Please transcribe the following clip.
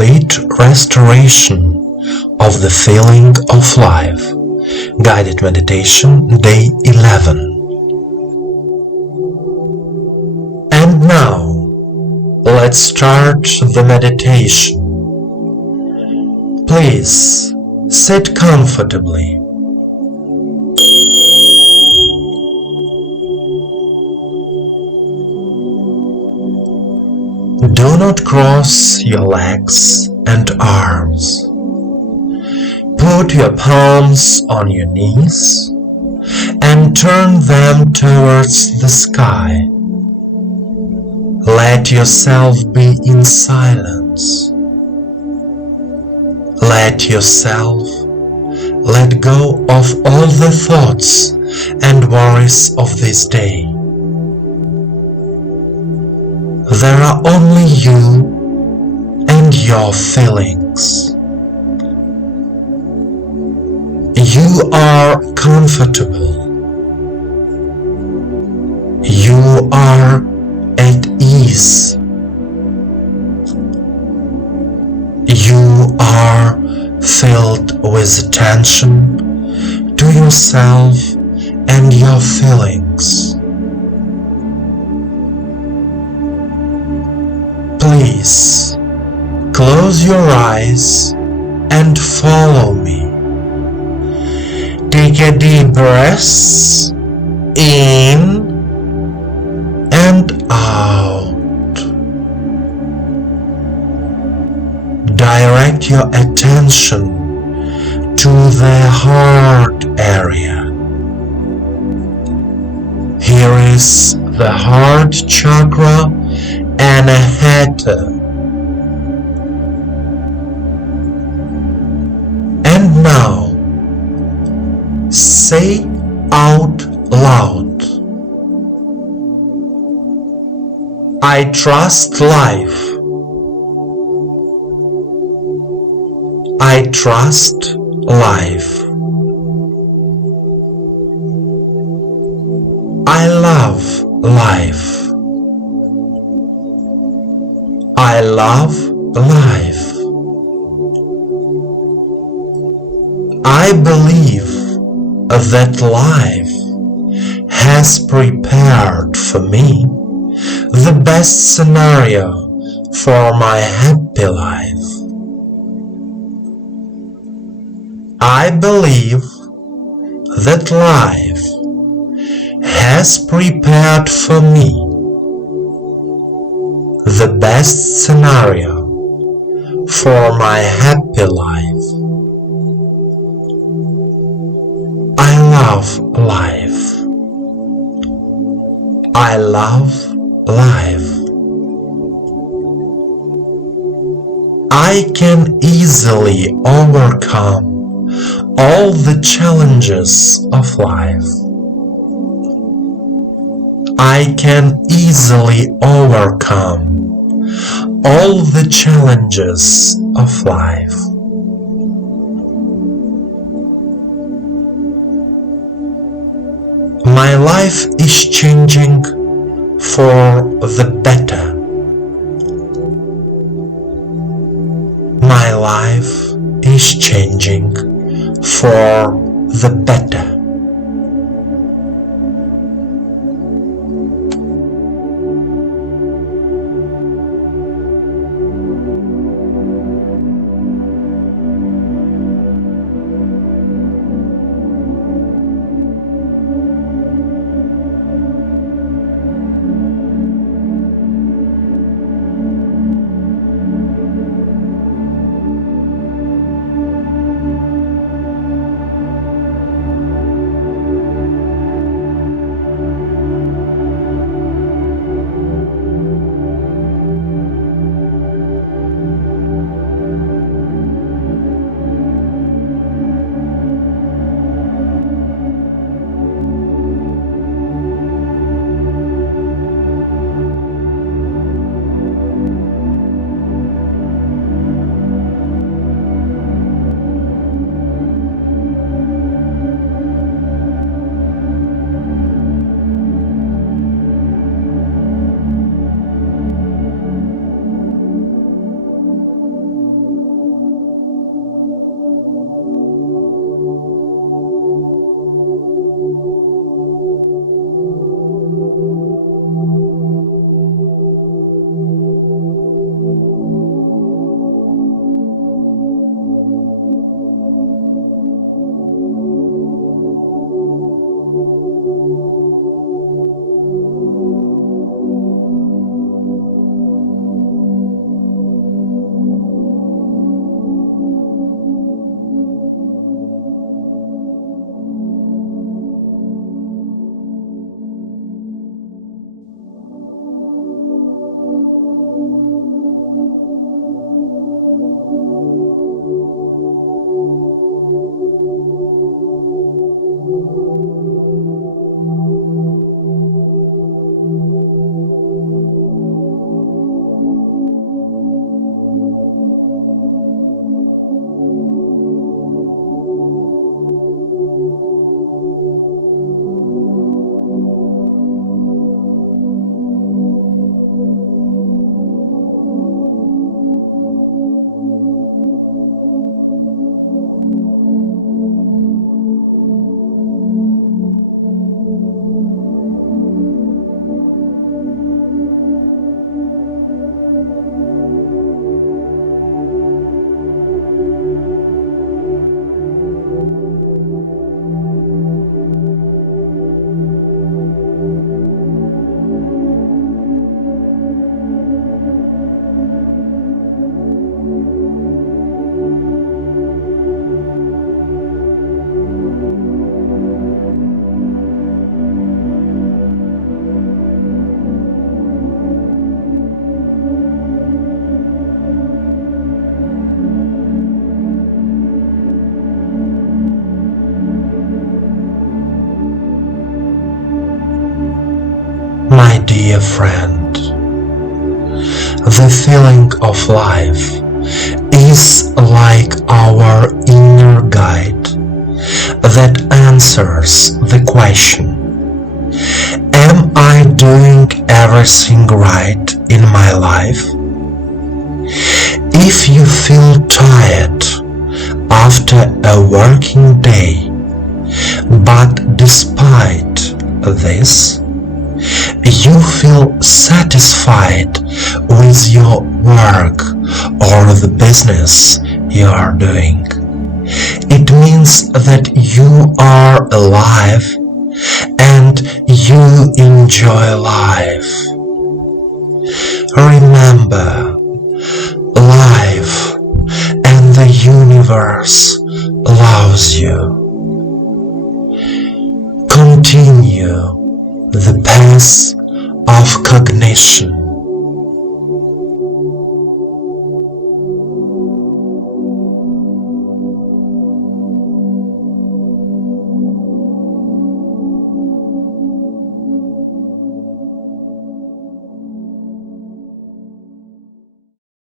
complete restoration of the feeling of life. Guided meditation, day 11. And now, let's start the meditation. Please sit comfortably. Do not cross your legs and arms. Put your palms on your knees and turn them towards the sky. Let yourself be in silence. Let yourself let go of all the thoughts and worries of this day. There are only you and your feelings. You are comfortable. You are at ease. You are filled with attention to yourself and your feelings. Please close your eyes and follow me. Take a deep breath in and out. Direct your attention to the heart area. Here is the heart chakra Anahata. And now, say out loud, I trust life. I trust life. I love life. I love life. I believe that life has prepared for me the best scenario for my happy life. I believe that life has prepared for me the best scenario for my happy life. I love life. I love life. I can easily overcome all the challenges of life. I can easily overcome all the challenges of life. My life is changing for the better. My life is changing for the better. dear friend. The feeling of life is like our inner guide that answers the question, am I doing everything right in my life? If you feel tired after a working day, but despite this, you feel satisfied with your work or the business you are doing, it means that you are alive and you enjoy life. Remember, life and the universe loves you. Continue the path of cognition